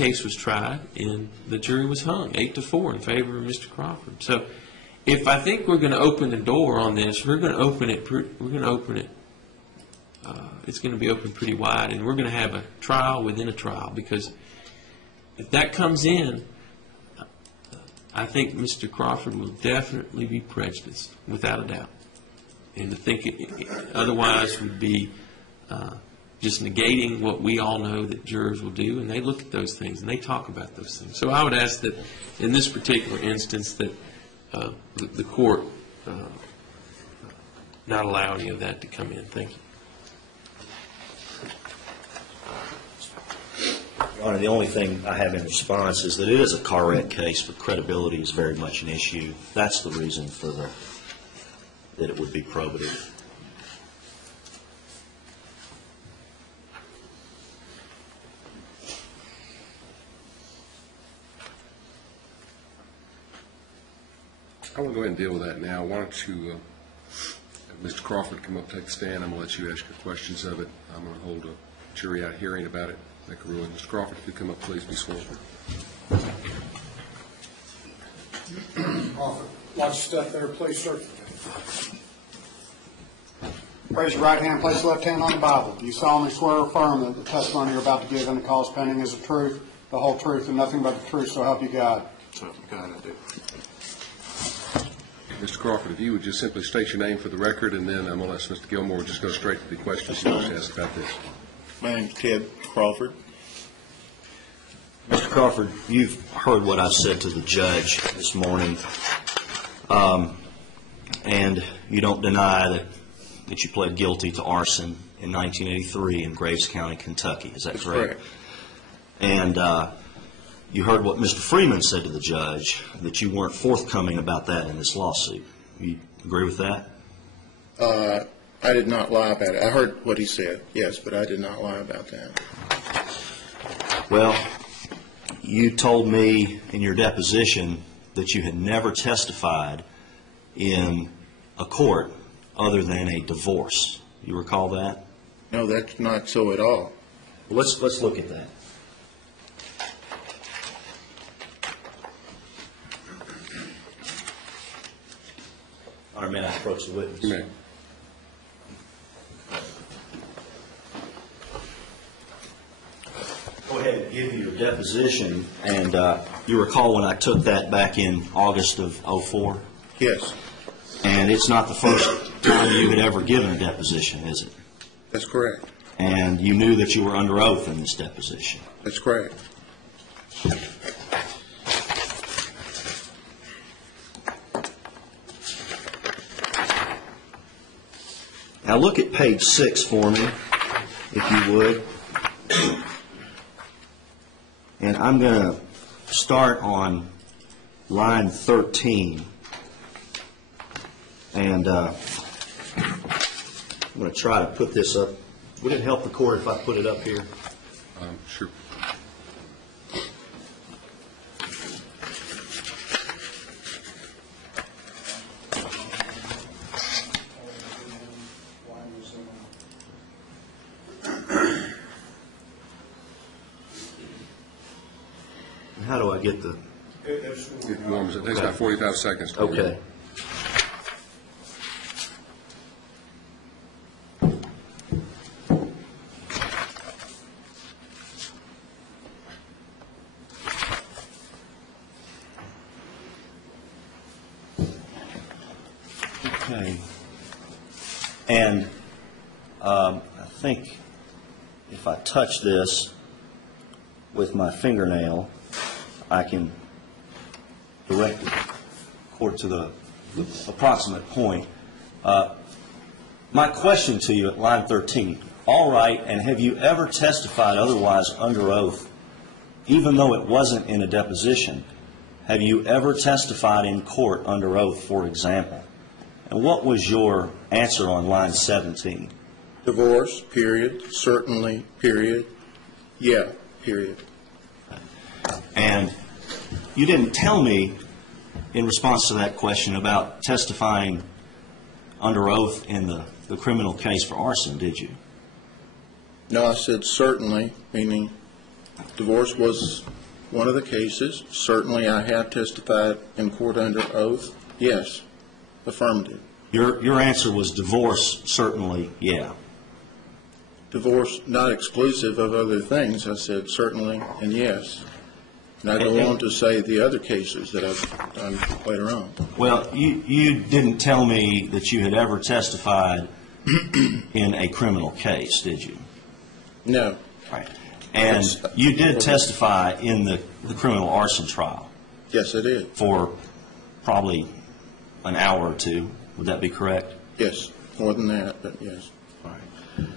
case was tried, and the jury was hung 8-4 in favor of Mr. Crawford. So, if I think we're going to open the door on this, we're going to open it. It's going to be open pretty wide, and we're going to have a trial within a trial, because if that comes in, I think Mr. Crawford will definitely be prejudiced, without a doubt. And to think otherwise would be just negating what we all know that jurors will do, and they look at those things and they talk about those things. So I would ask that in this particular instance that the court not allow any of that to come in. Thank you. Your Honor, the only thing I have in response is that it is a car wreck case, but credibility is very much an issue. That's the reason for that it would be probative. I want to go ahead and deal with that now. Why don't you, have Mr. Crawford come up, take the stand. I'm going to let you ask your questions of it. I'm going to hold a jury out hearing about it, make a ruling. Mr. Crawford, if you come up, please be sworn. Crawford, watch step there, please, sir. Raise your right hand, place your left hand on the Bible. Do you solemnly swear or affirm that the testimony you're about to give in the cause pending is the truth, the whole truth, and nothing but the truth, so help you God? So help you God, I do. Mr. Crawford, if you would just simply state your name for the record, and then I'm going to ask Mr. Gilmore just go straight to the questions he wants to ask about this. My name's Ted Crawford. Mr. Crawford, you've heard what I've said to the judge this morning, and you don't deny that you pled guilty to arson in 1983 in Graves County, Kentucky. Is that correct? And you heard what Mr. Freeman said to the judge, that you weren't forthcoming about that in this lawsuit. You agree with that? I did not lie about it. I heard what he said, yes, but I did not lie about that. Well, you told me in your deposition that you had never testified in a court other than a divorce. You recall that? No, that's not so at all. Well, let's look at that. All right, may I approach the witness? You may. Go ahead and give your deposition, and you recall when I took that back in August of '04? Yes. And it's not the first time you had ever given a deposition, is it? That's correct. And you knew that you were under oath in this deposition? That's correct. Now look at page 6 for me, if you would. And I'm going to start on line 13. And I'm going to try to put this up. Would it help the court if I put it up here? Sure. How do I get the... It warms. It takes about 45 seconds to warm. Okay. Okay. And I think if I touch this with my fingernail, I can direct the court to the approximate point. My question to you at line 13, all right, and have you ever testified otherwise under oath, even though it wasn't in a deposition? Have you ever testified in court under oath, for example? And what was your answer on line 17? Divorce, period. Certainly, period. Yeah, period. And you didn't tell me in response to that question about testifying under oath in the criminal case for arson, did you? No, I said certainly, meaning Divorce was one of the cases. Certainly, I have testified in court under oath. Yes, affirmative. Your answer was divorce, certainly, yeah. Divorce, not exclusive of other things. I said certainly and yes. And I go on to say the other cases that I've done later on. Well, you didn't tell me that you had ever testified in a criminal case, did you? No. Right. And you did testify in the criminal arson trial. Yes, I did. For probably an hour or two. Would that be correct? Yes, more than that, but yes. All right.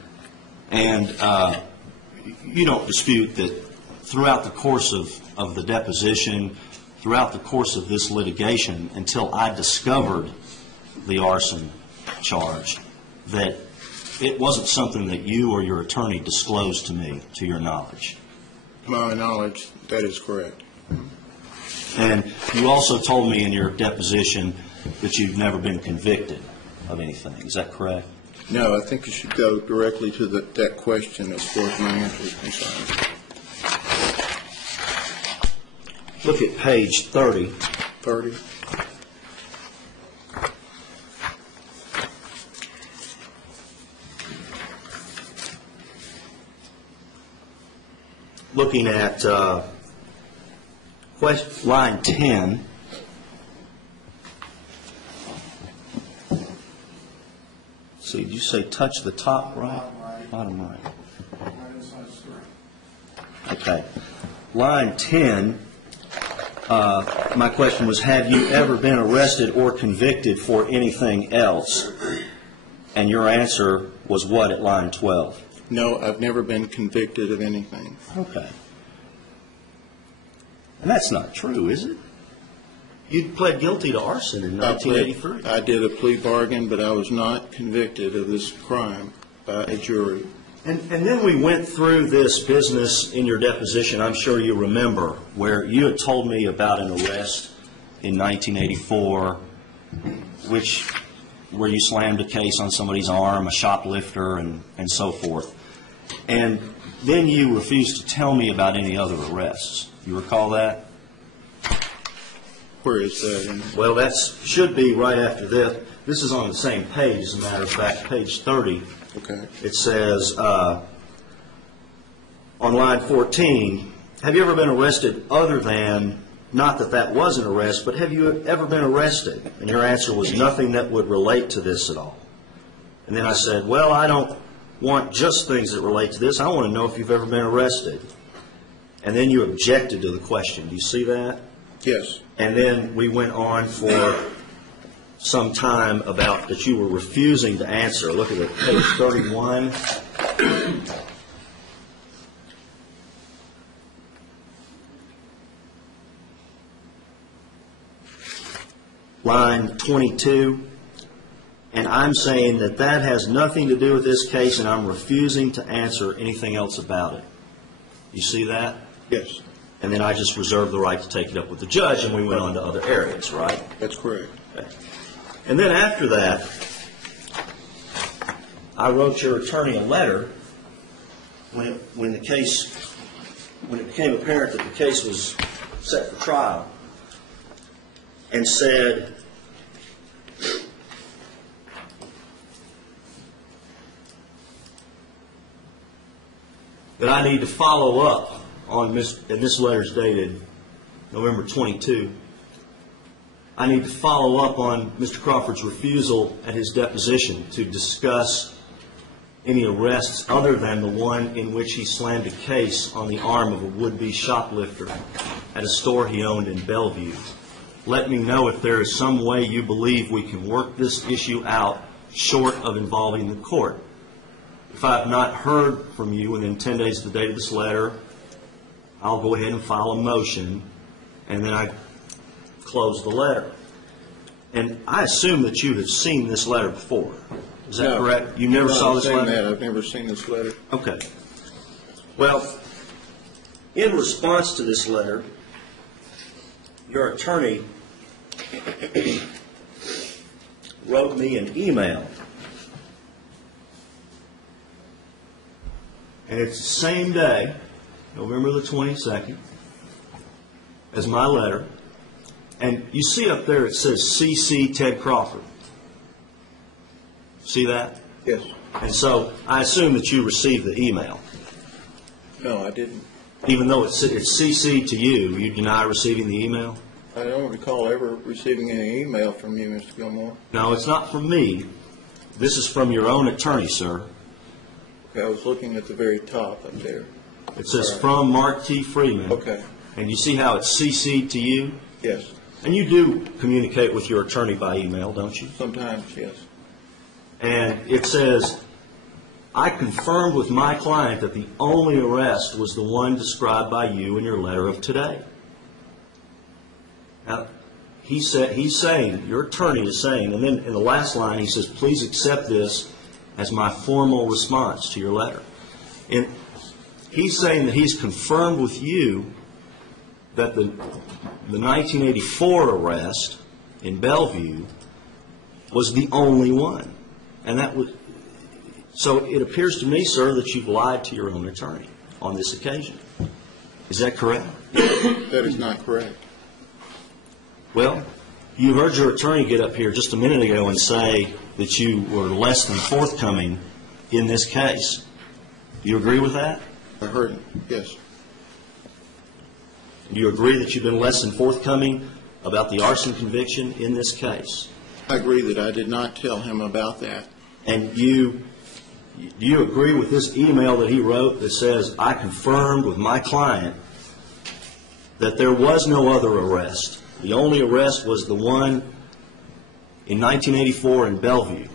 And you don't dispute that throughout the course of the deposition, throughout the course of this litigation, until I discovered the arson charge, that it wasn't something that you or your attorney disclosed to me, to your knowledge. To my knowledge, that is correct. And you also told me in your deposition that you've never been convicted of anything. Is that correct? No, I think you should go directly to that question as far as my answer is concerned. Look at page 30. 30. Looking at line 10. See, did you say touch the top right? Bottom right. Okay. Line 10, my question was, have you ever been arrested or convicted for anything else? And your answer was what at line 12? No, I've never been convicted of anything. Okay. And that's not true, is it? You pled guilty to arson in 1983. I did a plea bargain, but I was not convicted of this crime by a jury. And then we went through this business in your deposition, I'm sure you remember, where you had told me about an arrest in 1984, where you slammed a case on somebody's arm, a shoplifter, and so forth. And then you refused to tell me about any other arrests. You recall that? Where is that? Well, that should be right after this. This is on the same page, as a matter of fact, page 30. Okay. It says, on line 14, have you ever been arrested other than, not that that was an arrest, but have you ever been arrested? And your answer was nothing that would relate to this at all. And then I said, well, I don't want just things that relate to this. I want to know if you've ever been arrested. And then you objected to the question. Do you see that? Yes. And then we went on for some time about that you were refusing to answer. Look at it, page 31. Line 22. And I'm saying that that has nothing to do with this case, and I'm refusing to answer anything else about it. You see that? Yes. And then I just reserved the right to take it up with the judge, and we went on to other areas, right? That's correct. Okay. And then after that, I wrote your attorney a letter when it became apparent that the case was set for trial, and said, that I need to follow up on this, and this letter is dated November 22. I need to follow up on Mr. Crawford's refusal at his deposition to discuss any arrests other than the one in which he slammed a case on the arm of a would-be shoplifter at a store he owned in Bellevue. Let me know if there is some way you believe we can work this issue out short of involving the court. If I have not heard from you within 10 days of the date of this letter, I'll go ahead and file a motion, and then I close the letter. And I assume that you have seen this letter before. Is that correct? You never saw this letter? I've never seen this letter. Okay. Well, in response to this letter, your attorney wrote me an email. And it's the same day November the 22nd, as my letter. And you see up there it says CC Ted Crawford. See that? Yes. And so I assume that you received the email. No, I didn't. Even though it's CC to you, you deny receiving the email? I don't recall ever receiving any email from you, Mr. Gilmore. No, it's not from me. This is from your own attorney, sir. Okay, I was looking at the very top up there. It says from Mark T. Freeman. Okay. And you see how it's CC'd to you? Yes. And you do communicate with your attorney by email, don't you? Sometimes, yes. And it says, I confirmed with my client that the only arrest was the one described by you in your letter of today. Now, he's saying, your attorney is saying, and then in the last line he says, please accept this as my formal response to your letter. And he's saying that he's confirmed with you that the 1984 arrest in Bellevue was the only one. And that was, so it appears to me, sir, that you've lied to your own attorney on this occasion. Is that correct? That is not correct. Well, you heard your attorney get up here just a minute ago and say that you were less than forthcoming in this case. Do you agree with that? I heard it, yes. Do you agree that you've been less than forthcoming about the arson conviction in this case? I agree that I did not tell him about that. And do you agree with this email that he wrote that says, I confirmed with my client that there was no other arrest? The only arrest was the one in 1984 in Bellevue.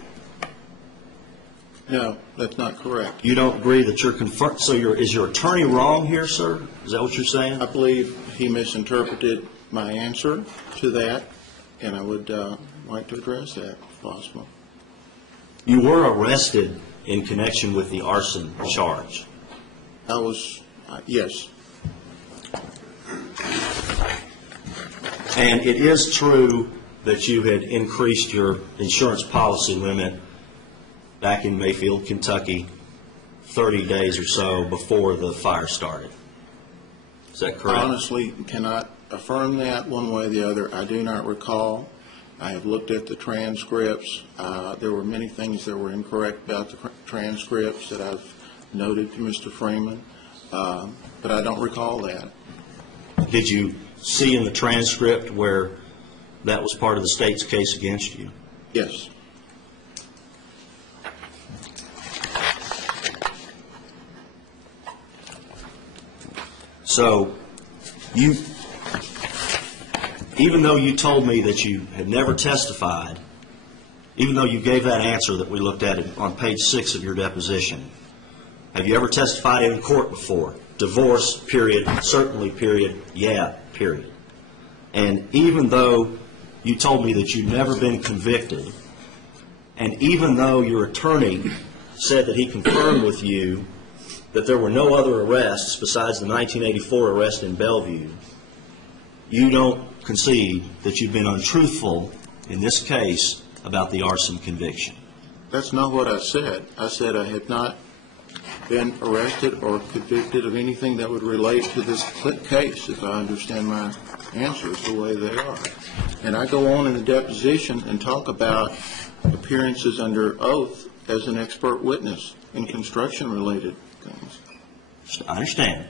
No, that's not correct. You don't agree that you're confirmed? So is your attorney wrong here, sir? Is that what you're saying? I believe he misinterpreted my answer to that, and I would like to address that if possible. You were arrested in connection with the arson charge. I was, yes. And it is true that you had increased your insurance policy limit back in Mayfield, Kentucky, 30 days or so before the fire started. Is that correct? I honestly cannot affirm that one way or the other. I do not recall. I have looked at the transcripts. There were many things that were incorrect about the transcripts that I've noted to Mr. Freeman, but I don't recall that. Did you see in the transcript where that was part of the state's case against you? Yes. So even though you told me that you had never testified, even though you gave that answer that we looked at on page 6 of your deposition, have you ever testified in court before? Divorce, period, certainly, period, yeah, period. And even though you told me that you'd never been convicted, and even though your attorney said that he confirmed with you that there were no other arrests besides the 1984 arrest in Bellevue, you don't concede that you've been untruthful in this case about the arson conviction. That's not what I said. I said I had not been arrested or convicted of anything that would relate to this case, if I understand my answers the way they are. And I go on in the deposition and talk about appearances under oath as an expert witness in construction-related things. I understand.